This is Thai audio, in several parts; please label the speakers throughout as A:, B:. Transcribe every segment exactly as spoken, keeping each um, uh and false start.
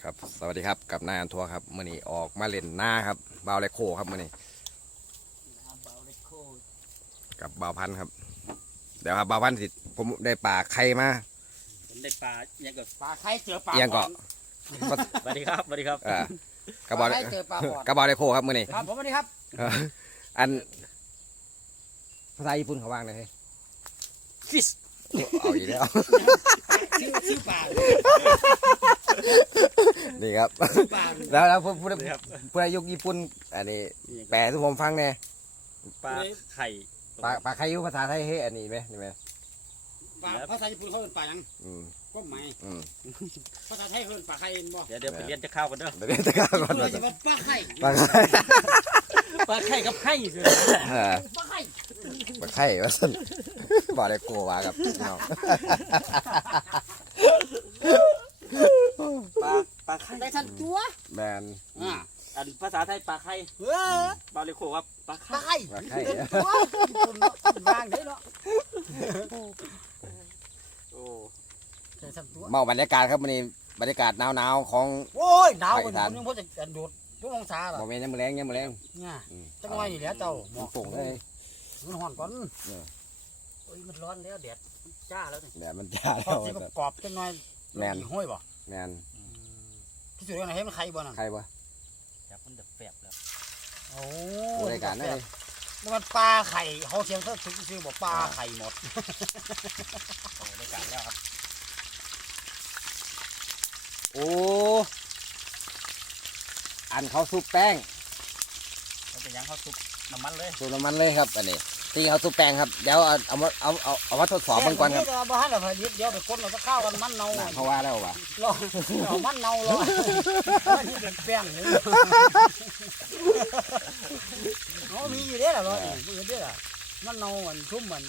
A: ครับสวัสดีครับกับนายอันทัวร์ครับมื่อนี้ออกมาเล่นหน้าครับบาวเลโคครับมื่อนี้กับบาวพันครับเดี๋ยวครับบาวพันสิผมได้ปลาไข่มา
B: ผมได้ปลาอย่างกับ
C: ปลาไข่เจอปลา
A: เอียงเกาะ
B: สวัสดีครับสวัสดีครับ
A: เออ
C: ป
A: กั
C: ลา
A: บบาว
C: ไข่เจอปลาบอด
A: กับบาวเลโคครับมื่อนี้
C: ครับผมวันนี้ครับ
A: เอออันภาษาญี่ปุ่นเขาว่างเลยเฮ้ย
B: ฟิช
A: เอาอีกแล้ว
C: ชื่อชื่อปลา
A: นี่ครับ
C: ชื่อปลา
A: แล้วแล้วพูดพูด
B: ครับ
A: พูดอายุญี่ปุ่นอันนี้แปลให้ผมฟังเนี่ย
B: ปลาไข่
A: ปลาปลาไข่อยุภาษาไทยเฮ้ยอันนี้ไหมนี่ไหม
C: ปลาภาษาญี่ปุ่นเขาเป็นปลาหยัง
A: อืม
C: ก็ไม่
A: อืม
C: ภาษาไทยเขาเป็นปลาไข่เห็นบ่
B: เดี๋ยวเดี๋ยวไปเรียนจะเข้ากันเด้อ
A: เดี๋ยวนี้จะกล้าก่อน
C: เรา
A: ว่า
C: จะเป็นปลาไข่
A: ปลาไข่
B: ปลาไข่กับไข่สิ
A: เออ
C: ปลาไข่
A: ปลาไข่ว่าสั่นบาวเลโคว่ากับพี่น้อง
B: ปลาปลาไข่
C: ได้ทันตัว
A: แมน
C: อ่า
B: อันภาษาไทยปลาไข่
C: เออบ
B: าเลโคครับปลา
C: ปลา
B: ไข่
C: ไข่
A: ปลาไข่
C: เดินตัวญี่ปุ่นเนาะต้นบางเด้เนาะ
B: โอ้
C: ได้ทันตัว
A: เมาบรรยากาศครับวันนี้บรรยากาศหนาวๆของ
C: โอ้ยหนาวกว่านี้เพราะจะโดดทุกองศาหรอ
A: บ่แม่นยังมือแรงยังมือแรง
C: เนี่ย
A: อืม
C: จังหวะนี่แหละเจ้าหม
A: มั
C: อน ก
A: ส่งเลย
C: มันห่อนก่อน
A: เนี่ย
C: โอ้ยมันร้อนแล้วแดดจ้าแล้วนี่
A: แดดมันจ้า
C: พอ
A: แล้ว
C: สิกรอบจังหน่อย
A: แม่น
C: ห้อยบ่
A: แมน
C: ที่สุดแล้วนะให้มันไข่บ่นั่น
A: ใครวะ
B: จับมันเดือดแฝบแล้ว
C: โอ้
A: ผู้รายการได้เลย
C: มันปลาไข่เขาเสียงเขาถึงชื่อบอกปลาไข่หมด
B: โอ้ได้การแล้วครับ
A: โอ้อันเขาซุปแป้ง
B: เขาจะยังเขาซุปน้ำมันเลย
A: ซุปน้ำมันเลยครับอันนี้ที่เขาซุปแป้งครับเดี๋ยวเอาเอามาเอาเอาเอามาทดสอบมันก่อนครับ
C: เดี๋ยวบ้านเราเดี๋ยวไปคนเราจะข้าวกันมันเน่า
A: น่ะเขาว่าแล้ววะ
C: รอเอามันเน่ารอนี่เป็นแป้งเลยเขามีอยู่เด้อรอมีอยู่เด้อมันเน่ามันชุ่มมัน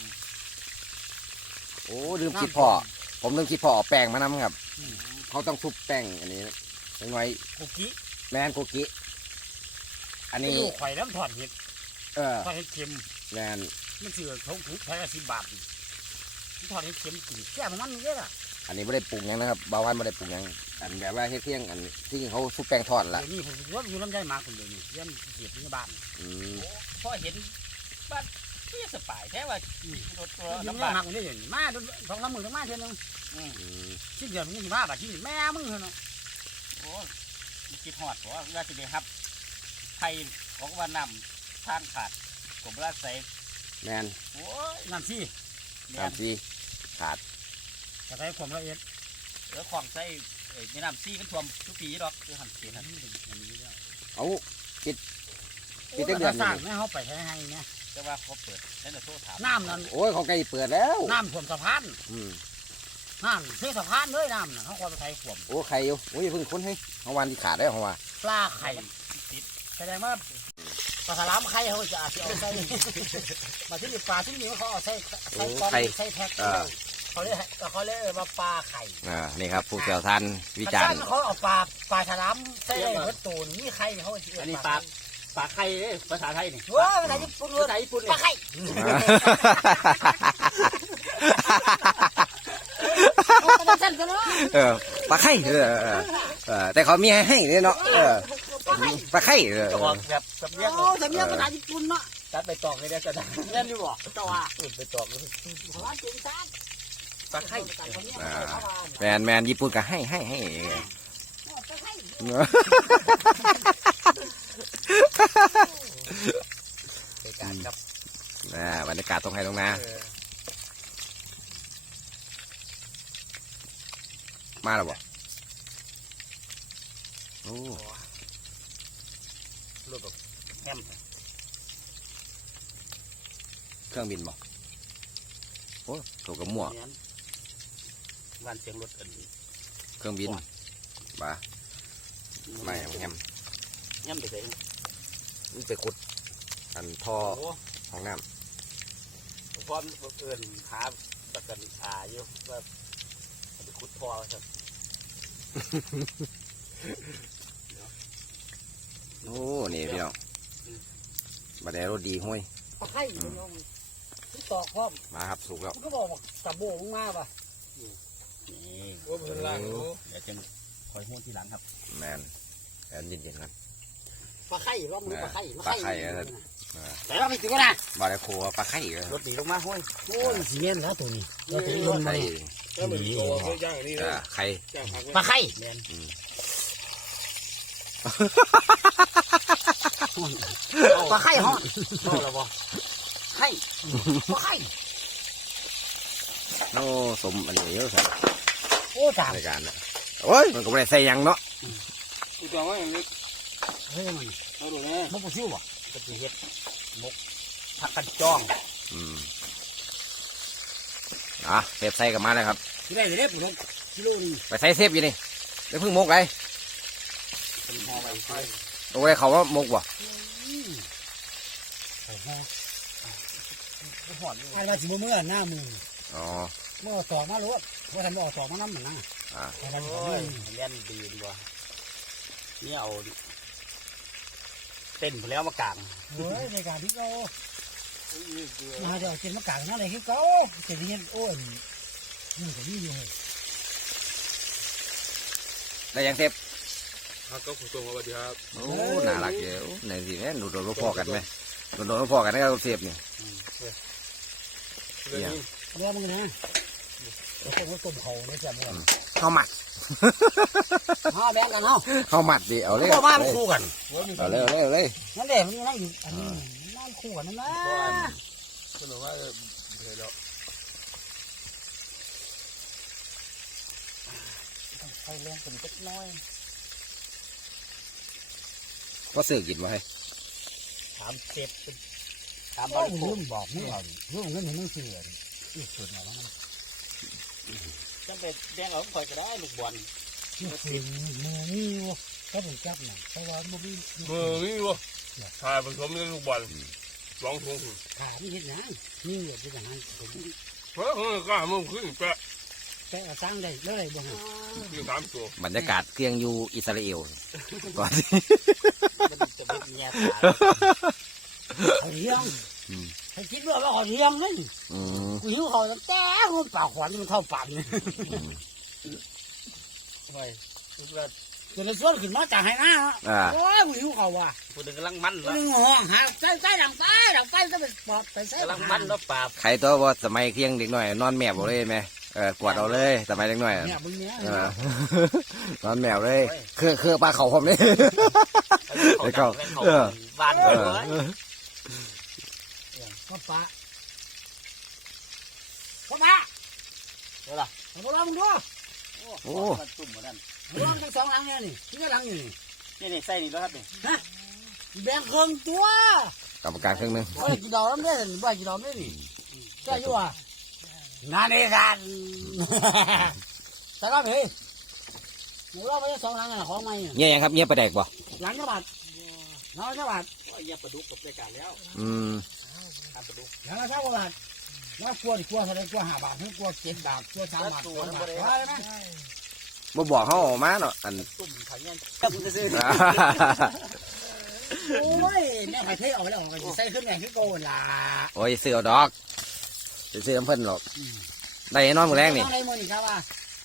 A: โอ้ลืมคิดพ่อผมลืมคิดพ่อเอาแป้งมานำครับเขาต้องซุปแป้งอันนี้ยังไง
C: กุกิ
A: แมนโกกิอัน
C: นี่
A: นี้
C: ไข่น้ำถอดเห็ด
A: เออ
C: ถอดเห็ดเค็ม
A: แมน
C: มันเสือทงถุงแพงสิบบาทถอดเห็ดเค็มกินแค่มันนี่เด้อ
A: อันนี้ไม่ได้ปรุงหยังนะครับบาวานไม่ได้ปรุงหยังอันแบบว่าเฮ็ดเพียงอันที่เขาซุปแป้งทอดละ
C: เดี๋ยวนี้ผมว่าอยู่น้ำใจมากคนเดียวนี่เยี่ยมเสียบในบ้าน
A: อืม
B: พอเห็นบ้านที่สบายแท้ว่ารถตัว
C: อยู่
B: น้ำ
C: น้ำ
B: บา
C: มากคนเดียวนี่มาสองน้ำมือต้องมาเท่านึง
A: อืม
C: ชิ้นเดียวมันยี่มาบาทที่แม่มึงเท่านั้น
B: โอ้มันคิดหอดเพราะว่าเวลาจะได้ครับไทยของว่านำทางขาดกบราใส่
A: แมน
B: โอ้ย
C: นั่นสิ
B: เนี่
A: สาย มสี่ขาด
C: จะใช้ความละเอียด
B: เหลือของใส่เอ้ยแม่น้ำซี่มันท่วมทุกปีดอกคือหันเสียหัน
A: เอาปิด
C: โอ้แต่สร้างแม่เขาไปใช้ให้เนี่ย
B: แต่ว่าเขาเปิดนั่นน่ะโทษถาม
C: น้ำนั่น
A: โอ้ยเขาใกล้เปิดแล้ว
C: น้ำท่วมสะพาน
A: อืม
C: น้ำเทสะพานเลยน้ำน่ะเขาควรไปใช้ขวม
A: โอ้ไข่อยู่โอ้ยเพิ่งค้นให้เขาวันที่ขาดได้ของว่า
C: ปลาไข่
B: ติด
C: แสดงว่าปลาสลามไข่เขาจะอาจจะเอาใส่มาที่นี่ปลาที่นี่เขาเอาใส่ใส่ก้อนใส่แพ็คเขาเรียกเขาเรียกว่าปลาไข่
A: อ่านี่ครับผู้เกี่ยวทันวิจารณ์
C: เขาเอาปลาปลาฉลามใส่เบิดตูนนี่ไข่เขา
B: อันนี้ปลาปลาไข่เด้ภาษาไทยนี่
C: ว้าภาษาญี่ปุ่น
B: ภาษาญี่ปุ่น
C: ปลาไข่
A: เออปลาไข่เออเออเออแต่เขามีให้ให้เนี่ยเนาะเออปลาไข่เออ
B: จะบอกแบบสำเนียง
C: โอ้สำเนียงภาษาญี่ปุ่นเนาะ
B: จัดไปตอกเลยเด้อจะได้
C: เรียนอยู่บ่เจ้าว่า
B: อื่นไปตอกเลย
C: ภาษาจีนซะ
B: ปลาไข่
A: แมนแมนญี่ปุ่นก็ให้ให้ให้
B: ในการครับ
A: อ่าบรรยากาศตรงไหนตรงนามาแล้วบ่โอ้
B: รถแบบแฮม
A: เครื่องบินบ่โอ้ถูกกับมั่ว
B: วันเสียงรถอัน
A: เครื่องบินบ่าไม่แฮม
B: แฮมไปใส่
A: มันไปขุดอันท่อ
B: โอ้
A: ของน้
B: พร้อมเอินขาแบบกันอาอยู่ว่าไปขุดท่อใช่
A: ำโอ้นี่พี่น้องบัดนี้รถดีห้วย
C: ปลาไข่น้องที่ตอกพร้อม
A: มาครับสุกแล้ว
C: มันก็บอกว่าจับโบงมาป่ะ
B: นี่
A: โอ้เป็นไร
B: เดี๋ยวจึงคอยม้วนทีหลังครับ
A: แมนแอนเย็นๆครับ
C: ปลาไข่รอบมือปลาไข่
A: ปลาไข่อะ
C: แต่เราไปถึงก็ได้
A: บาร์โคปลาไข่เหรอ
B: รถดีลงมาห้อย
C: โอ้ยสีเงี้ยแล้วตัวนี้เราถึงลงมา
A: ไข่
D: ก็เหมือนโตเขาย่างอันนี้นะ
A: อ่าไข่
D: ย่างผัก
C: ปลาไข่
B: แมน
C: ปลาไข่ฮอด
B: เข้าแล้วบ่
C: ไข่ปลาไข่
A: โอ้สมอันนี้เยอะสัก
C: โอ้จาง
A: รายการน่ะโอ้ยมันก็ไม่ได้ใส่หยังเนาะ
D: กูจองไว้อย่างนี้
C: เฮ้ยมัน
D: เอาดูนะ
C: มันปลาซิวอ่ะ
B: ก็จะเฮ็ดมกผักกันจ้อง
A: อืมอ่ะเซฟใส่กับมาเลยครับ
C: ที่ได้เลยผมกิโลนึง
A: ไปใส่เซฟอยู่นี่ไม่เพิ่งมกเลย
B: เป็นห่อไว้ไฟ
A: ตรงไหนเขาว่ามกวะ
C: โอ้โห
B: ก็หอดอยู่
C: อันว่าสิบ่เมื่อหน้ามือ
A: อ๋อ
C: เมื่อต่อมาลวดว่าทำออกต่อมาน้ำเหมือนนั่ง
A: อ่า
C: แต่ทำ
B: โอ้
C: เรื่อย ง
B: เล่นดีบ่นี่เอาเต้นไปแล้วมากาง
C: เฮ้ยในการที่เรามาจะเอาเจนมากางนั่นเลยคือเขาเจนเงี้ยโอ้ยนี่ก็นี่อยู่
A: ได้ยังเซฟ
D: ครับก็คุณตรงสวัสดีครับ
A: โอ้น่ารักเยอะในสิแม่หนูโดนลูกพ่อกันไหมโดนโดนลูกพ่อกันนะครับเซฟนี่
D: เรื่องนี้
C: เรื่องมึงนะเราคงว่าต้มเขาไม่ใช่มั้ง
A: ข้าวหมัด
C: ห้าแบงกันเนาะ
A: ข้าวหมัดดิเอาเลย
C: ก็มามันคู่กัน
A: เอาเลยเอาเลยเอาเลย
C: นั่นแหละมันนั่งอยู่อันนี้นั่งคู่กันนั่นนะ
D: สนุกว่าเดี๋ยวเรา
C: ไฟแรงเป็นเล็กน้อย
A: ว่าซื้อกินมาให้
B: ถามเจ็บเป็นถามบ
C: ก็
B: ริโภ
C: ลื
B: ค
C: มบอกมึงเอาเรื่องเงินมึงเสืออีกส่วนไหนแล้วมัน
B: จังเป็นแดงเอาคอยก็ได้ลูกบอล
C: อีกส่วนมือนี่วะถ้าผมจับหนังเพราะว่ามันมี
D: มือนี่วะถ่ายผสมในลูกบอลสองถุง
C: ขาไม่เห็นนะนี่เหลือที่อย่างนั้นผม
D: เฮ้ยก็มึงขึ้นแปะ
C: แต่สร้างได้เลยบ้าง
D: ขึ้นสามตัว
A: บรรยากาศเครื่องอยู่อิสราเอลก่อนสิ
B: มันจะเป็นแง่ตา
C: เขาเลี้ยงให้คิดว่าเขาเลี้ยงนี่
A: อืม
C: กูหิวเขาแต่มันปากขวัญมันเข้าปากนี่
B: ไว้ทุกเรื่อง
C: จนส่วนขึ้นมาจากให้หน้า
A: อ่า
C: โอ้ยกูหิวเขาว่ะ
B: ผู้หนึ่งกำลังมัน
C: กู
B: แล้ว
C: นึกห้องหาใส่ใส่ดังไปดังไปต้องไปปอบไปใส่
B: กำลังมันแล้วปราบ
A: ใครตัวว่าสมัยเที่ยงเด็กหน่อย นอนแมวเอาเลยไหมเออกวาดเอาเลยสมัยเด็กหน่อย
C: เนี่ยมึงเนี่ย
A: เออนอนแมวเลยคือคือปลาเขาผมนี่
B: เขาเขาบ้านเลย
C: ก็ปะก็ปะ
B: เดี๋ยวล่ะ
C: เอาไปลองมึงดู
B: โอ้มันตุ่มเหมือนกัน
C: ลองทั้งสองหลังเนี่ยนี่ที่หลังนี่
B: นี่นี่ใส่นี่แล้วครับนี่
C: แบ่งเครื่องตัว
A: กรรมการครึ่งหนึง
C: โอ้ยกี่ดอกแล้วเนี่ยบ่กี่ดอกเนี่ยนี่ใช่อยู่อ่ะงานเอกกันแต่ก็เฮ้ยหนูเล่าไปสองหลังน่ะของใหม่
A: เงี้ยยังครับเงี้ยปลาแดกบ่
C: หลังจังหวัดหลังจังหวัด
B: โอ้ยอย่าประดุกกับรายการแล้ว
A: อืม
B: ทำประดุก
C: หลังจังหวัดแล้วกลัวดิกลัวอะไรกลัวห้าบาทกลัวเจ็ดบาทกลัวสามบาทสองบาทอะไรนะ
A: บ่บอกเขาออกมาเนาะอัน
B: ตุ่มขันยันจับมันจะซื้อ
C: โอ้ยแม่ไข่เทออกไปแล้วออกไปใส่ขึ้นแรงขึ้นโกนล่ะ
A: โอ้ยซื้อเอาดอกซื้อน้ำเพิ่นหรอกได้นอนมื้อแรงนี่
C: ต้องได้มือนี่ครับว่า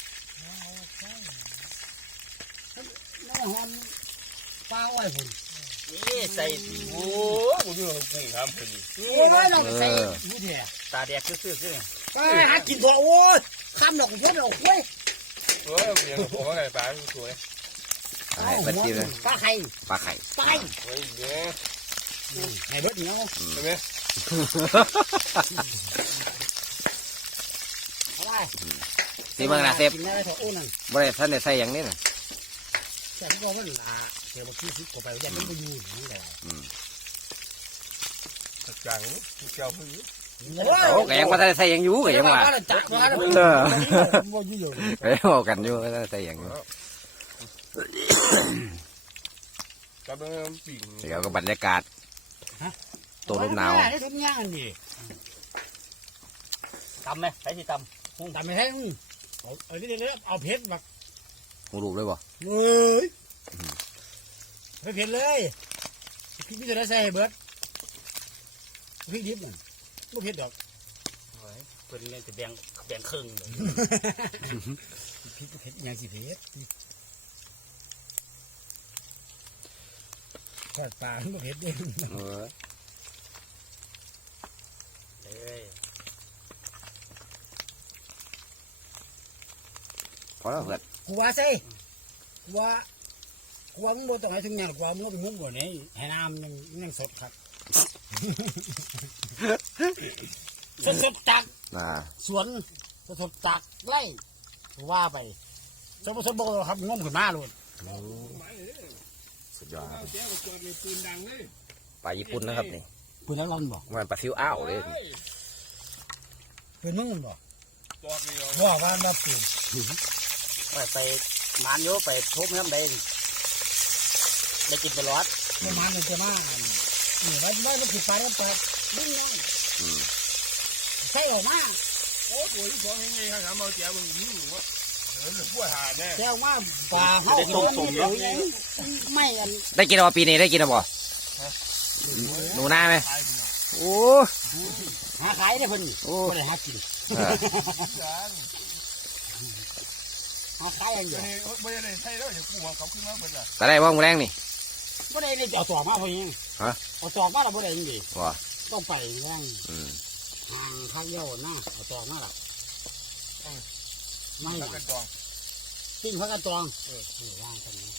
C: แม่หอมปลาอ้อยผม
B: นี่ใส่
D: โอ้กูอยู่กับกุ้งครับพอดี
C: โอ้ยน้อยเราใส่ดูดิ
B: ตาแดกซื่อๆซื่อ
C: ไปหากินตัวโอ้ยข้ามดอกพุ่งดอกกล้วย
D: เฮ้ยเมียผมว่าไงปลาสวย
A: ใช่เพิ่นกินเลย
C: ปลาไข่
A: ปลาไข่
C: ไป
D: เฮ้ยเย้
C: ไข่เบิดเหนียว
D: ใช่ไหม
C: เอาไป
A: สิเบิ่งนะเซฟ
C: กินได้เถอะโอ้นั่น
A: บ่ได้ท่านได้ใส่หยังนี่น่ะ
C: แต่ที่ว่ามันละเดี๋ยวมาขี้ซิกก็ไปยันมันไปอยู่นี่แหละ
A: อืม
D: จังเจ้าพื้น
A: โอ้ก็ยังบ่ทันได้ใส่หยังอยู่ก็ยังว่า
C: จับมาแล้ว
A: เออ
C: มันอยู่อยู่
A: ไปบอกกันอยู่ก็ได้ใส่หยังอยู่
D: จับเป็นปิ่ง
A: เดี๋ยวก็บรรยากาศตัวลมหนาว
C: ได้ทุกอย่างนี่
B: ๆตำไหมใส่ที่ตำ
C: คงทำไม่ให้เอาเอาที่นี่เอาเพชรมา
A: หูลูกเลยบ่
C: เฮ้ยไม่เพชรเลยพี่พี่จะได้ใส่เบิร์ดพี่ดิบน่ะไม่เพชรดอก
B: เพิ่นเล่นแต่แบ่งแบ่งครึ่งเลย
C: พี่ก็เพชรอย่างสิเพชรทอดปลาไม่เผ็ดเอง
A: เออ
B: เอ้ย
A: พอแล้วเพื่อน
C: กูว่าใส่กูว่ากูว่ามึงบ่ต้องให้ถึงอย่างกูว่ามึงเอาไปมุ้งบ่เนี่ยให้น้ำยังยังสดครับ สดสดจาก
A: น่า
C: สวนสดสดจากไร่ว่าไปสดสดบอกครับงมขึ้นมาเลย
A: สุดยอดครับ
D: แก้วจอดเลยปืนดังเลย
A: ปลาญี่ปุ่นนะครับนี่
C: ปืนแล้วเราบอก
A: มันปลาซิวอ้าวเลย
C: ปืนมึงมันบอก
D: จอดเลย
C: บอกว่าแบบปืน
B: ไปไปมานโยไปทุบน้ำได้ได้กินตลอด
C: มันมามันจะมานี่ไว้ไว้มันผิดไปแล้วแต่ดึงน้อย
A: อืม
C: ใส่ออกมา
D: โอ้ตัวที่สองยังไงครับเอาแก้วมึงยิงหรือว่าเออหรือพวกหาแน่
C: แก้วมาปลาเขาไม่อัน
A: ได้กินเอาปีนี้ได้กินเอาบ่หนูหน้าไหม
D: ตายพี่น้อง
A: โอ้
C: หาขายได้เพิ่น
A: โอ้
C: ไม่ได้หากิน
A: เออ
D: ยัง
C: หาขายอย่างเดี
D: เดี๋
C: ย
D: ยว วนี้ไม่ได้ใช่แล้วเดี๋ยวกูหัวเขาขึ้นมาเป็นอะ
A: แต่ได้บ้างมือแรงนี่
C: ไม่ได้เอาตอกมาเพิ่นยัง
A: ฮะ
C: เอาตอกมาแล้วไม่ได้ยังดี
A: ว้า
C: ต้องไปย่าง
A: อืม
C: ทางข้างเย้าหน้าเอาตอกมาแล้วไม่
D: แล้วกันจอง
C: ปิ้งพักกันตองเออว่างกันนะ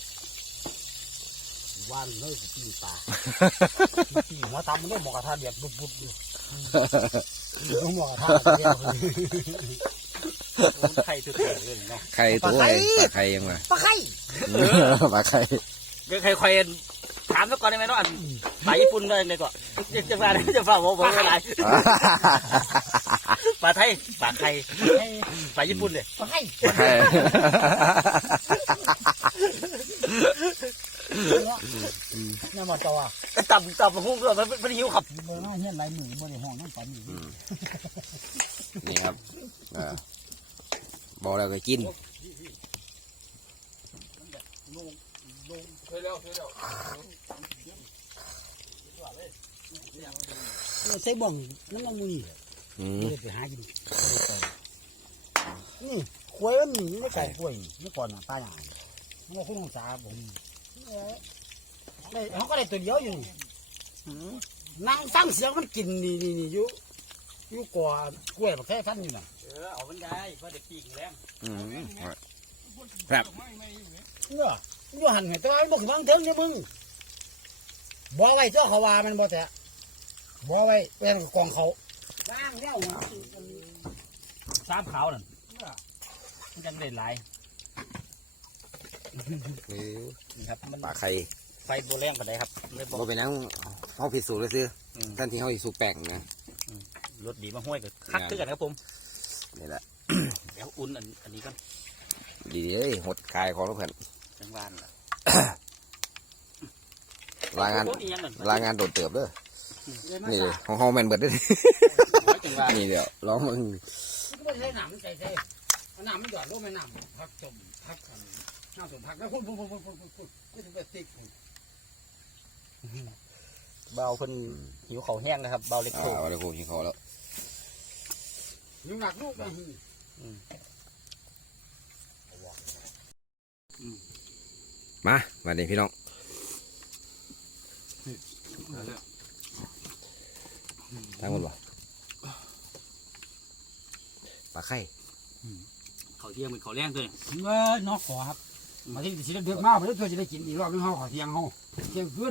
C: ว่างเลยปิ้งปลาปิ้งหัวทำมันได้หมอกกระทะเดือดบุบบุบอยู่ต้องหมอกกระทะเดียว
B: ไข่ตัวเถื่อนเลยเนาะ
A: ไข่ตัวไอ้ปลาไข่ยังไง
C: ปลาไข่
A: ปลาไข่
B: เดี๋ยวใครใครถามซะก่อนได้ไหมเนาะปลาญี่ปุ่นเลยเลยก็จะมาจะฟังผมผมอะไรปลาไทยปลาไข่ปลาญี่ปุ่นเลย
C: ปลาไข่
A: ปลาไข่
C: นี่มาตัว
B: ต่ำต่ำหุ้มด้วยมันมันหิวขับ
C: เบอร์หน้าเฮียนลายมือเบอร์ในห้องนั่งฝันอยู่
A: นี่ครับเออบอกแล้วก็กิน
D: เคยแล้วเคยแล้ว
C: ใส่บ่งน้ำมันมือ
A: อืม
C: ไปหากินนี่ขวยมันมีไม่ใส่ขวยเมื่อก่อนอ่ะตายอ่ะเมื่อคุณองศาผมได้เขาก็ได้ตัวเดียวอยู่นั่งฟังเสียงมันกินนี่นี่นี่อยู่อยู่ก่อกล้วยแบบแค่ฟันอยู่น่ะ
B: เออเอามันได้เพราะเด็กปีกแรง
A: อืมครับ
C: เนี่ยอยู่หันไงแต่ว่าบอกวางเถิงเนี่ยมึงบ่ไว้เจ้าเขาว่ามันบ่แต่บ่ไว้เป็นกองเขาว่างแล้ว
B: สามขาวนั่นมันจะเด่นหลายครับมัน
A: ปลาไข่
B: ไฟโบแรงปานใดครับเลยบอก
A: บ่เป็นนังเขาพิสูจน์เลยซื้อ
B: อืม
A: ท่านที่เขาอีสูแป้งนะ
B: รถดีมาห้วยกับคักขึ้นกันครับผม
A: นี่แหละ
B: เดี๋ยวอุ่นอันอันนี้ก่อน
A: ดีๆเลยหดกายของเราเพื่อน
B: จังหวานล่ะ
A: ลางาน
B: โอ้ยยังนั่น
A: ลางานโดดเติบเด้อนี่ของเฮาแมนเบิดเด้อ
B: จังหวาน
A: นี่เดี๋ยวลองมึง
C: ไม่ใช่หนามใส่ใส่หนามมันหยอดลงไปหนามพักจมพักกันน้ำสมพักแล้วพุ่นพุ่นพุ่นพุ่นพุ่นพุ่นไม่ถึงกับติ๊ก
B: เบาคนหิวเขาแห้งนะครับเบาเล็ก
A: อ่า
B: โต
A: วันนี้คงกินข้าวแล้ว
C: ยุ่งหนักลูกไป
A: มาวันนี้พี่น้องตั้งหมดบ่ปลาไข่
B: เขาเที่ยงเป็นเขาแรงด้วย
C: เมื่อนอกขอครับมาที่สิเดือดมากไปแล้วเธอจะได้กินอีกรอบนึงเขาขอเที่ยงเขาเที่ยงคืน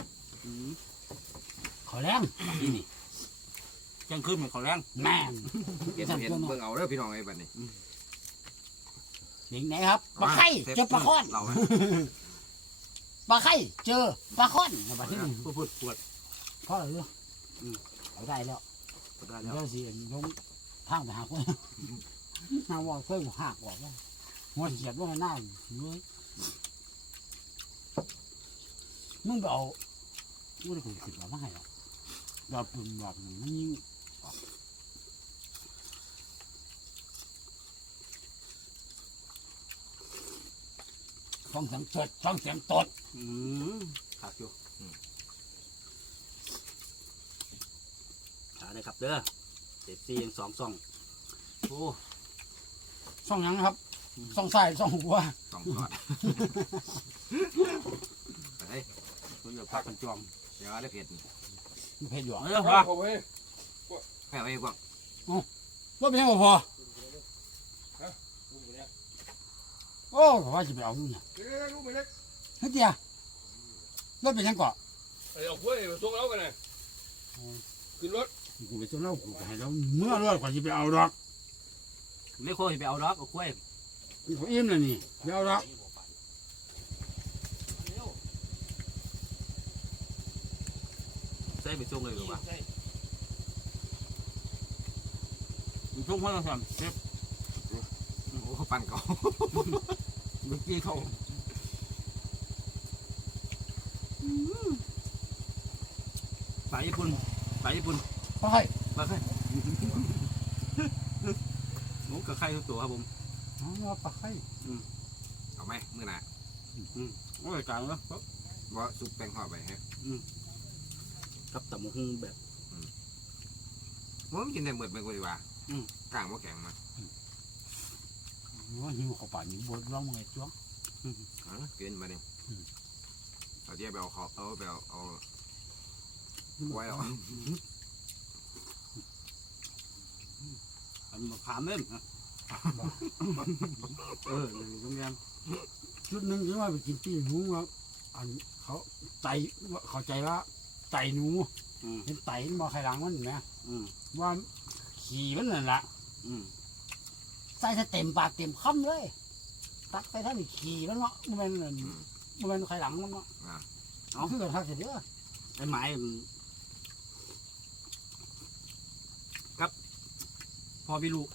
C: ขอแรง
B: นี่นี่เที่ยงคืนเป็นเขาแรง
C: แม่น
A: เห็นเห็นเบิ่งเอาเด้อพี่น้องไอ้บัดนี้
C: หนิงไหนครับปลาไข่เจอปลาค้อน
A: เราไหม
C: ปลาไข่เจอปลาค้อนมาบัดที่นี่
B: พูดพูดปวด
C: เพราะอะไรเนาะเอาได้แล้ว
B: ได้
C: เดี๋
B: แล้ว
C: ยวสิลงทางไปหาคนหาว่าเคยหักบอกว่าหัวเสียดว่าหน้าเมื่อยมึงไปเอามึงได้คุยกับมาให้หรอดอกปุ่มดอกหนึ่งมันยิ่งฟังเสียงสดฟังเสียงตด
B: อืมขาดอยู่ขาได้ครับเด้อเจ็ดสี่ยังสองสองโอ้
C: ซ่องหยังนะครับซ่องใส่ซ่องหัว
A: สองก่อนไป
B: ตัวเดียวพักกันจอง
A: เดี๋ยวอะไรเผ็ด
C: มันเผ็ดอยู่
B: เออ
D: พ่
B: พอ
D: ผมให้
A: แค่ไว้กว่า
C: ว่าเป็นยังบ่พอโอ้ว่าจะไปเอานู่นน่ะ
D: เล็กลูกไม่เล็ก
C: เฮ้ยเตี้ยรถเป็นยังเกาะ
D: เอากล้วยมาส่งเรากันนะขึ้นรถ
C: กูไปส่งเรากูไปให้เราเมื่อรถกว่าจะไปเอาดอก
B: ไม่โค้ยไปเอาดอกเอากล้วย
C: นี่เขาอิ่มแล้วนี่ไปเอาดอก
B: ใส่ไปส่งเลยหรือเปล่าส่งพ่อเราทำเจ็บ
A: โอ้เขาปั่นเขา
B: เมื่อกี้เขาสายญี่ปุ่นสายญี่ปุ่น
C: ไปให้
B: มาใครหมูกับไข่ทุกตัวครับผม
C: เอาไปให้
A: เอาไหมมื้อหน้า
B: โอ้ยกลางแล้ว
A: ว่าซุปแป้งทอดไปฮะ
B: กับตำมะฮุ่งแบบ
A: ผมกินได้หมดไปกว่าดีกว่า
B: อืม
A: กลางว่าแข็งมา
C: ว่าหิวเข้าป่านนี้บดร้องเมื่อยจ้วง
A: เออกินมาดิเอาเจ๊ไปเอาเขาเอาไปเอาเอาไว้เอา
B: อันมะขามเล่นนะเออโรงแรม
C: ชุดหนึ่งที่ว่าไปกินตีหนูว่าอันเขาไตเข้าใจว่าไตหนู
B: อืม
C: เห็นไตมันมาไข่หลังมันนะ
B: อืม
C: ว่าขี่มันนั่นแหละ
B: อืม
C: ใส่ถ้าเต็มปากเต็มคำเลยตักไปท่านขี่มันเนาะมันเป็นมันเป็นไข่หลังมันเนาะเอาคือกันทักเสียเด้อ
B: ไอ้ไม้มันกับพอพี่ลูก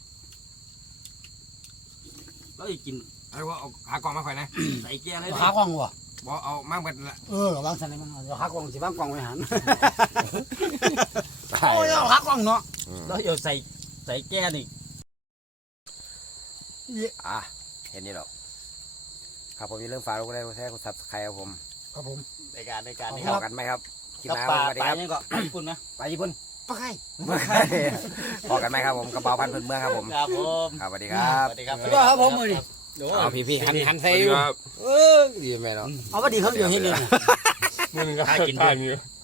B: แล้วอีกกิน
A: ไอ้ว่าเอาหากล่องมาค่อยนะ
B: ใส่แก้เลย
C: หากล้องวะ
A: บ่เอามากเบิดละ
C: เออวางสันเลยมันเดี๋ยวหากล้องสิวางกล้องไว้หัน
A: ใช่
C: โอ้ยเอาหากล้องเนาะ
B: แล้วเดี๋ยวใส่ใส่แก้นี่
A: อ่ะเห็นนี่หรอกครับผมอย่าลืมฝากลูกได้แท้คุณซับใครครับผม
C: ครับผม
B: ในการในการนี่
A: พ
B: ครับ
A: อกันไหมครับคลิป
B: กับ
A: หน้า
B: ปลา
A: สวัสดี
B: ปลา
A: ครับ
B: เนี่ยก็ญี่ปุ่นนะ
A: ไปญี่ปุ่น
C: ไป
A: พอกันไหมครับผมกระเป๋าพันพื้นเมืองครับผม
B: ครับผม
A: ครับสวัสดีครับ
B: สวัสดีครับ
C: สวัสดีครับผมมือนี่
A: เอาพี่พี่หันหัน
D: ส
A: ใส่
D: วัส
A: อ
D: ดี
A: ยู่
D: ครับ
A: เออดีไหมเนาะ
C: เอาว่าดีเขาอยู่เห็นเลย
D: มือหนึ่งก็ถ่ายอยู่